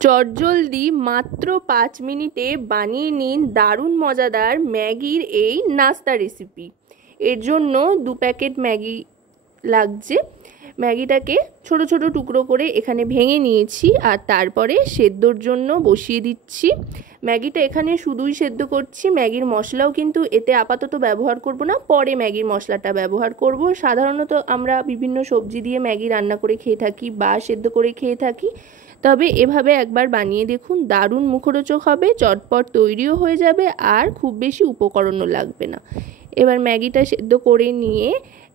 চটজলদি মাত্র 5 মিনিটে বানিয়ে নিন দারুণ মজাদার ম্যাগির এই নাস্তা রেসিপি। এর জন্য 2 প্যাকেট ম্যাগি লাগছে। ম্যাগিটাকে ছোট ছোট টুকরো করে এখানে ভেঙে নিয়েছি আর তারপরে সেদ্ধর জন্য বসিয়ে দিচ্ছি। ম্যাগিটা এখানে শুধুই সেদ্ধ করছি, ম্যাগির মশলাও কিন্তু এতে আপাতত ব্যবহার করব না, পরে ম্যাগির মশলাটা ব্যবহার করব। সাধারণত আমরা বিভিন্ন সবজি দিয়ে ম্যাগি রান্না করে খেয়ে থাকি বা সেদ্ধ করে খেয়ে থাকি, তবে এভাবে একবার বানিয়ে দেখুন, দারুণ মুখরোচক হবে, চটপট তৈরিও হয়ে যাবে আর খুব বেশি উপকরণও লাগবে না। এবার ম্যাগিটা সেদ্ধ করে নিয়ে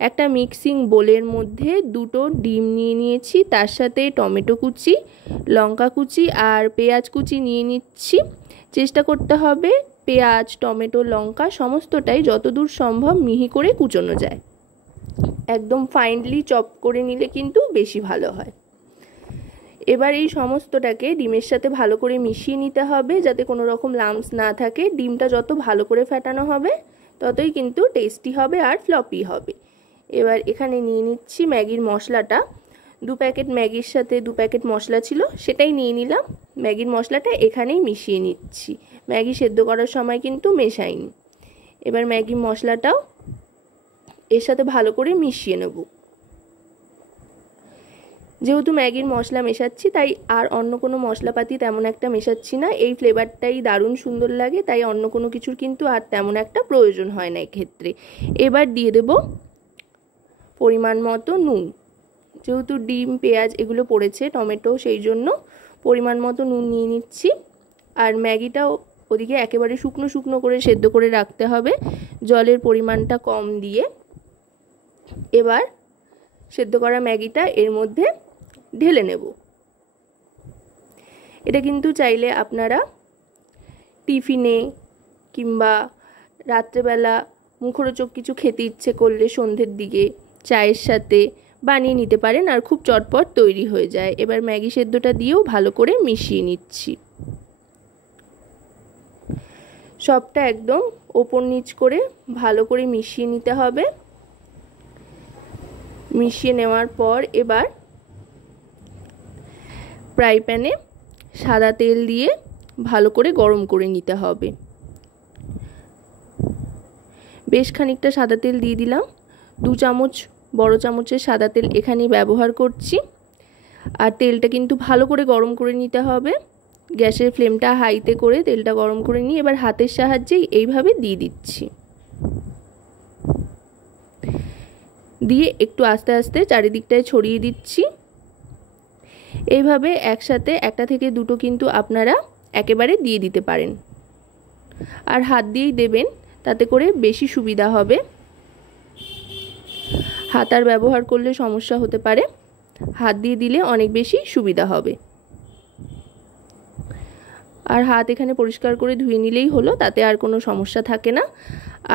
একটা মিক্সিং বোলের মধ্যে 2টো ডিম নিয়ে নিয়েছি, তার সাথে টমেটো কুচি, লঙ্কা কুচি আর পেঁয়াজ কুচি নিয়ে নিচ্ছি। চেষ্টা করতে হবে পেঁয়াজ, টমেটো, লঙ্কা সমস্তটাই যতদূর সম্ভব মিহি করে কুচোনো যায়। একদম ফাইনলি চপ করে নিলে কিন্তু বেশি ভালো হয়। এবার এই সমস্তটাকে ডিমের সাথে ভালো করে মিশিয়ে নিতে হবে যাতে কোনো রকম লাম্পস না থাকে। ডিমটা যত ভালো করে ফেটানো হবে ততই কিন্তু টেস্টি হবে আর ফ্লপি হবে। এবার এখানে নিয়ে নিচ্ছি ম্যাগির মশলাটা। 2 প্যাকেট ম্যাগির সাথে 2 প্যাকেট মশলা ছিল, সেটাই নিয়ে নিলাম। ম্যাগির মশলাটা এখানেই মিশিয়ে নিচ্ছি, ম্যাগি সেদ্ধ করার সময় কিন্তু মেশাইনি। এবার ম্যাগি মশলাটাও এর সাথে ভালো করে মিশিয়ে নেব। যেহেতু ম্যাগির মশলা মেশাচ্ছি তাই আর অন্য কোনো মশলাপাতি তেমন একটা মেশাচ্ছি না। এই ফ্লেভারটাই দারুণ সুন্দর লাগে, তাই অন্য কোনো কিছুর কিন্তু আর তেমন একটা প্রয়োজন হয় না এক্ষেত্রে। এবার দিয়ে দেব পরিমাণ মতো নুন। যেহেতু ডিম, পেঁয়াজ এগুলো পড়েছে, টমেটো, সেই জন্য পরিমাণ মতো নুন নিয়ে নিচ্ছি। আর ম্যাগিটাও ওদিকে একেবারে শুকনো শুকনো করে সেদ্ধ করে রাখতে হবে, জলের পরিমাণটা কম দিয়ে। এবার সেদ্ধ করা ম্যাগিটা এর মধ্যে ঢেলে নেব। এটা কিন্তু চাইলে আপনারা টিফিনে কিংবা রাত্রেবেলা মুখরোচক কিছু খেতে ইচ্ছে করলে সন্ধ্যের দিকে চায়ের সাথে বানিয়ে নিতে পারেন আর খুব চটপট তৈরি হয়ে যায়। এবার ম্যাগি সেদ্ধটা দিয়েও ভালো করে মিশিয়ে নিচ্ছি। সবটা একদম ওপর নিচ করে ভালো করে মিশিয়ে নিতে হবে। মিশিয়ে নেওয়ার পর এবার ফ্রাই প্যানে সাদা তেল দিয়ে ভালো করে গরম করে নিতে হবে। বেশ খানিকটা সাদা তেল দিয়ে দিলাম। 2 চামচ বড় চামচের সাদা তেল এখানেই ব্যবহার করছি। আর তেলটা কিন্তু ভালো করে গরম করে নিতে হবে। গ্যাসের ফ্লেমটা হাইতে করে তেলটা গরম করে নিয়ে এবার হাতের সাহায্যেই এইভাবে দিয়ে দিচ্ছি। দিয়ে একটু আস্তে আস্তে চারিদিকটায় ছড়িয়ে দিচ্ছি। এইভাবে একসাথে 1টা থেকে 2টো কিন্তু আপনারা একেবারে দিয়ে দিতে পারেন, আর হাত দিয়েই দেবেন, তাতে করে বেশি সুবিধা হবে। হাত আর ব্যবহার করলে সমস্যা হতে পারে, হাত দিয়ে দিলে অনেক বেশি সুবিধা হবে। আর হাত এখানে পরিষ্কার করে ধুয়ে নিলেই হলো, তাতে আর কোনো সমস্যা থাকে না।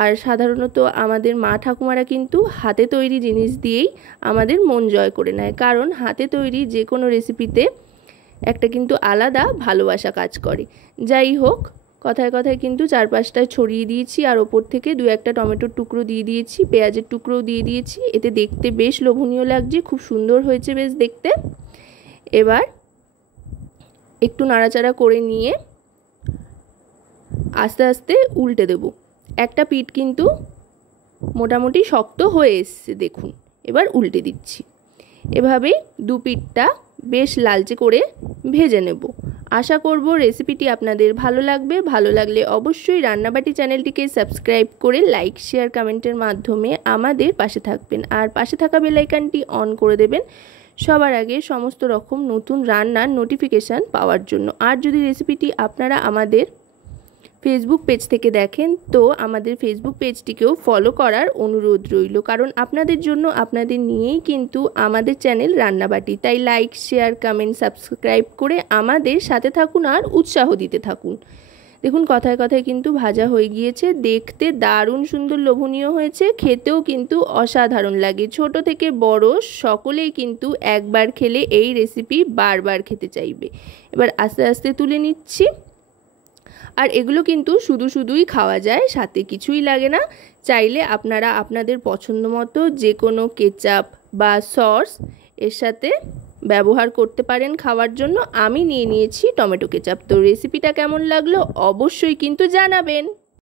আর সাধারণত আমাদের মা ঠাকুমারা কিন্তু হাতে তৈরি জিনিস দিয়েই আমাদের মন জয় করে নেয়, কারণ হাতে তৈরি যে কোনো রেসিপিতে একটা কিন্তু আলাদা ভালোবাসা কাজ করে। যাই হোক, কথায় কথায় কিন্তু 4-5টায় ছড়িয়ে দিয়েছি আর ওপর থেকে 2-1টা টমেটোর টুকরো দিয়ে দিয়েছি, পেঁয়াজের টুকরোও দিয়ে দিয়েছি। এতে দেখতে বেশ লোভনীয় লাগছে, খুব সুন্দর হয়েছে বেশ দেখতে। এবার একটু নাড়াচাড়া করে নিয়ে আস্তে আস্তে উল্টে দেব। একটা পিঠ কিন্তু মোটামুটি শক্ত হয়ে এসছে, দেখুন। এবার উল্টে দিচ্ছি। এভাবেই 2 পিঠটা বেশ লালচে করে ভেজে নেব। আশা করব রেসিপিটি আপনাদের ভালো লাগবে। ভালো লাগলে অবশ্যই রান্নাবাটি চ্যানেলটিকে সাবস্ক্রাইব করে লাইক, শেয়ার, কমেন্টের মাধ্যমে আমাদের পাশে থাকবেন। আর পাশে থাকা বেল আইকনটি অন করে দেবেন সবার আগে সমস্ত রকম নতুন রান্নার নোটিফিকেশান পাওয়ার জন্য। আর যদি রেসিপিটি আপনারা আমাদের ফেসবুক পেজ থেকে দেখেন তো আমাদের ফেসবুক পেজটিকেও ফলো করার অনুরোধ রইল, কারণ আপনাদের জন্য, আপনাদের নিয়েই কিন্তু আমাদের চ্যানেল রান্নাবাটি। তাই লাইক, শেয়ার, কমেন্ট, সাবস্ক্রাইব করে আমাদের সাথে থাকুন আর উৎসাহ দিতে থাকুন। দেখুন কথায় কথায় কিন্তু ভাজা হয়ে গিয়েছে, দেখতে দারুণ সুন্দর লোভনীয় হয়েছে, খেতেও কিন্তু অসাধারণ লাগে। ছোট থেকে বড় সকলেই কিন্তু একবার খেলে এই রেসিপি বারবার খেতে চাইবে। এবার আস্তে আস্তে তুলে নিচ্ছি। আর এগুলো কিন্তু শুধু শুধুই খাওয়া যায়, সাথে কিছুই লাগে না। চাইলে আপনারা আপনাদের পছন্দ মতো যে কোনো কেচাপ বা সস এর সাথে ব্যবহার করতে পারেন খাওয়ার জন্য। আমি নিয়ে নিয়েছি টমেটো কেচাপ। তো রেসিপিটা কেমন লাগলো অবশ্যই কিন্তু জানাবেন।